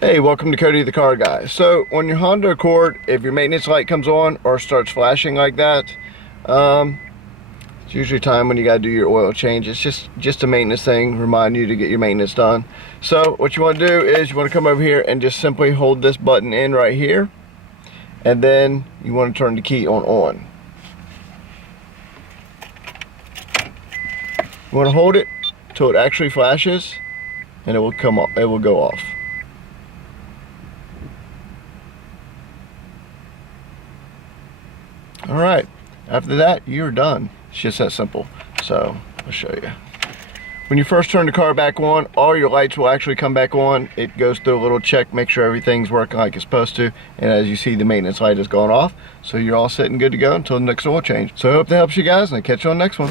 Hey, welcome to Cody the Car Guy. So on your Honda Accord, if your maintenance light comes on or starts flashing like that, it's usually time when you got to do your oil change. It's just a maintenance thing, remind you to get your maintenance done. So what you want to do is you want to come over here and just simply hold this button in right here, and then you want to turn the key on. You want to hold it till it actually flashes, and it will come off. It will go off. All right, after that, you're done. It's just that simple. So I'll show you. When you first turn the car back on, all your lights will actually come back on. It goes through a little check, make sure everything's working like it's supposed to. And as you see, the maintenance light has gone off. So you're all set and good to go until the next oil change. So I hope that helps you guys, and I'll catch you on the next one.